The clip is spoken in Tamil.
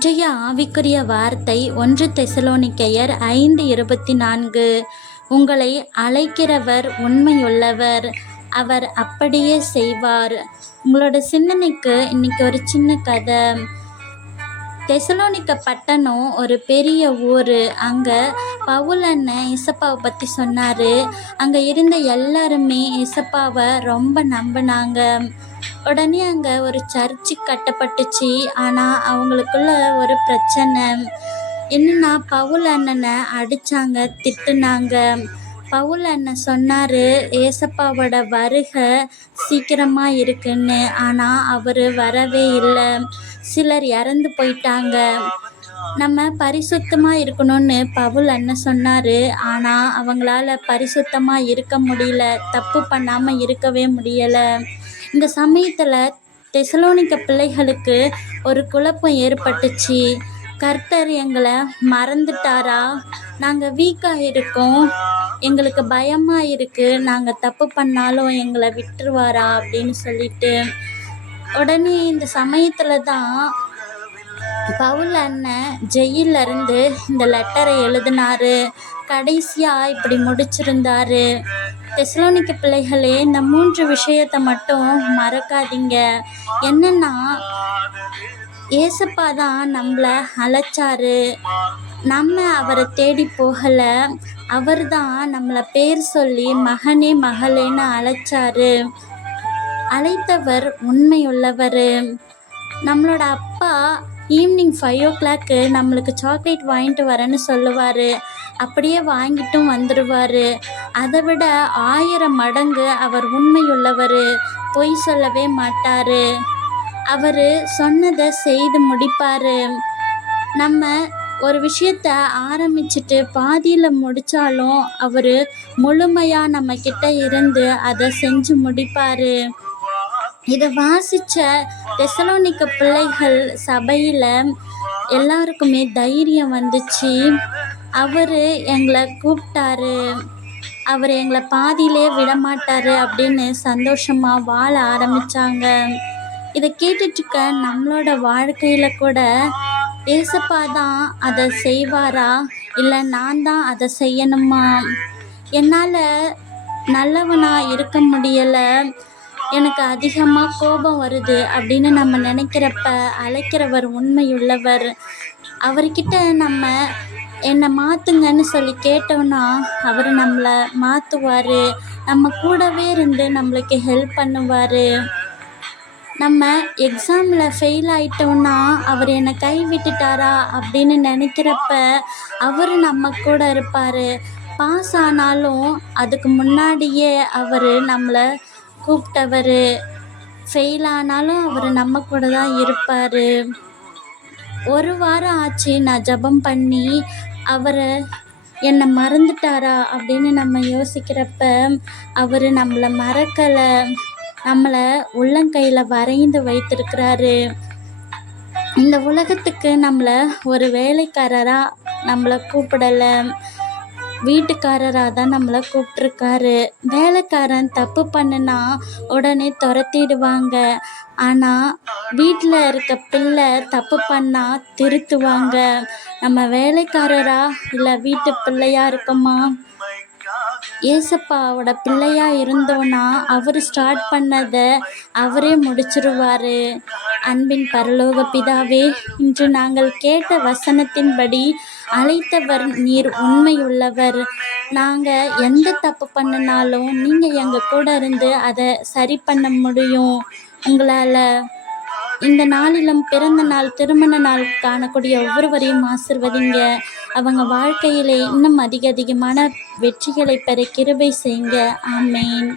இன்றைய ஆவிக்குரிய வார்த்தை 1 தெசலோனிக்கேயர் 5:24. உங்களை அழைக்கிறவர் உண்மையுள்ளவர், அவர் அப்படியே செய்வார். உங்களோட சிந்தனைக்கு இன்னைக்கு ஒரு சின்ன கதை. தெசலோனிக்க பட்டணம் ஒரு பெரிய ஊர். அங்கே பவுல் அண்ணன் ஏசப்பாவை பற்றி சொன்னார். அங்கே இருந்த எல்லாருமே ஏசப்பாவை ரொம்ப நம்பினாங்க. உடனே அங்கே ஒரு சர்ச்சு கட்டப்பட்டுச்சு. ஆனால் அவங்களுக்குள்ள ஒரு பிரச்சனை என்னன்னா, பவுல் அண்ணனை அடித்தாங்க, திட்டுனாங்க. பவுல் அண்ணன் சொன்னார் ஏசப்பாவோட வருகை சீக்கிரமாக இருக்குன்னு. ஆனால் அவர் வரவே இல்லை. சிலர் இறந்து போயிட்டாங்க. நம்ம பரிசுத்தமாக இருக்கணும்னு பவுல் அண்ணன் சொன்னார். ஆனால் அவங்களால பரிசுத்தமாக இருக்க முடியல, தப்பு பண்ணாமல் இருக்கவே முடியலை. இந்த சமயத்தில் தெசலோனிக்க பிள்ளைகளுக்கு ஒரு குழப்பம் ஏற்பட்டுச்சு. கர்த்தர் எங்களை மறந்துட்டாரா? நாங்கள் வீக்காக இருக்கோம், எங்களுக்கு பயமாக இருக்குது, நாங்கள் தப்பு பண்ணாலும் எங்களை விட்டுருவாரா அப்படின்னு சொல்லிட்டு. உடனே இந்த சமயத்தில் தான் பவுல் அண்ணன் ஜெயிலிருந்து இந்த லெட்டரை எழுதினாரு. கடைசியாக இப்படி முடிச்சிருந்தாரு: தெசலோனிக்க பிள்ளைகளே, இந்த 3 விஷயத்தை மட்டும் மறக்காதீங்க. என்னன்னா, ஏசப்பா தான் நம்மளை அழைச்சாரு, நம்ம அவரை தேடி போகலை. அவர் தான் நம்மளை பேர் சொல்லி மகனே மகளேன்னு அழைச்சாரு. அழைத்தவர் உண்மையுள்ளவர். நம்மளோட அப்பா ஈவினிங் 5 o'clock நம்மளுக்கு சாக்லேட் வாங்கிட்டு வரேன்னு சொல்லுவார். அப்படியே வாங்கிட்டும் வந்துடுவார். அதை விட 1000 மடங்கு அவர் உண்மையுள்ளவர், பொய் சொல்லவே மாட்டார். அவர் சொன்னதை செய்து முடிப்பார். நம்ம ஒரு விஷயத்தை ஆரம்பிச்சுட்டு பாதியில் முடித்தாலும் அவர் முழுமையாக நம்மக்கிட்ட இருந்து அதை செஞ்சு முடிப்பார். இதை வாசித்த தெசலோனிக்க பிள்ளைகள் சபையில் எல்லாருக்குமே தைரியம் வந்துச்சு. அவர் எங்களை கூப்பிட்டாரு, அவர் எங்களை பாதியிலே விடமாட்டார் அப்படின்னு சந்தோஷமாக வாழ ஆரம்பித்தாங்க. இதை கேட்டுட்ருக்க நம்மளோட வாழ்க்கையில் கூட ஏசப்பா தான் அதை செய்வாரா, இல்லை நான் தான் அதை செய்யணுமா? என்னால் நல்லவனாக இருக்க முடியலை, எனக்கு அதிகமாக கோபம் வருது அப்படின்னு நம்ம நினைக்கிறப்ப அழைக்கிறவர் உண்மையுள்ளவர். அவர்கிட்ட நம்ம என்னை மாற்றுங்கன்னு சொல்லி கேட்டோன்னா அவர் நம்மளை மாற்றுவார். நம்ம கூடவே இருந்து நம்மளுக்கு ஹெல்ப் பண்ணுவார். நம்ம எக்ஸாமில் ஃபெயில் ஆகிட்டோன்னா அவர் என்னை கை விட்டுட்டாரா அப்படின்னு நினைக்கிறப்ப அவர் நம்ம கூட இருப்பார். பாஸ் ஆனாலும் அதுக்கு முன்னாடியே அவர் நம்மளை கூப்பிட்டவர். ஃபெயில் ஆனாலும் அவர் நம்ம கூட தான் இருப்பார். 1 வாரம் ஆச்சு நான் ஜெபம் பண்ணி, அவர் என்னை மறந்துட்டாரா அப்படின்னு நம்ம யோசிக்கிறப்ப அவர் நம்மளை மறக்கலை, நம்மளை உள்ளங்கையில் வரைந்து வைத்திருக்கிறாரு. இந்த உலகத்துக்கு நம்மளை ஒரு வேலைக்காரராக நம்மளை கூப்பிடலை, வீட்டுக்காரராக தான் நம்மளை கூப்பிட்ருக்காரு. வேலைக்காரன் தப்பு பண்ணுனா உடனே துரத்திடுவாங்க. ஆனால் வீட்டில் இருக்க பிள்ளை தப்பு பண்ணால் திருத்துவாங்க. நம்ம வேலைக்காரரா இல்லை வீட்டு பிள்ளையா இருக்கோமா? ஏசப்பாவோட பிள்ளையா இருந்தோன்னா அவர் ஸ்டார்ட் பண்ணதை அவரே முடிச்சிருவார். அன்பின் பரலோக பிதாவே, இன்று நாங்கள் கேட்ட வசனத்தின்படி அழைத்தவர் நீர் உண்மையுள்ளவர். நாங்கள் எந்த தப்பு பண்ணினாலும் நீங்கள் எங்கள் கூட இருந்து அதை சரி பண்ண முடியும். உங்களால் இந்த நாளிலும் பிறந்த நாள், திருமண நாள் காணக்கூடிய ஒவ்வொருவரையும் ஆசிர்வதிங்க. அவங்க வாழ்க்கையிலே இன்னும் அதிகமான வெற்றிகளை பெற கிருபை செய்யுங்க. ஆமேன்.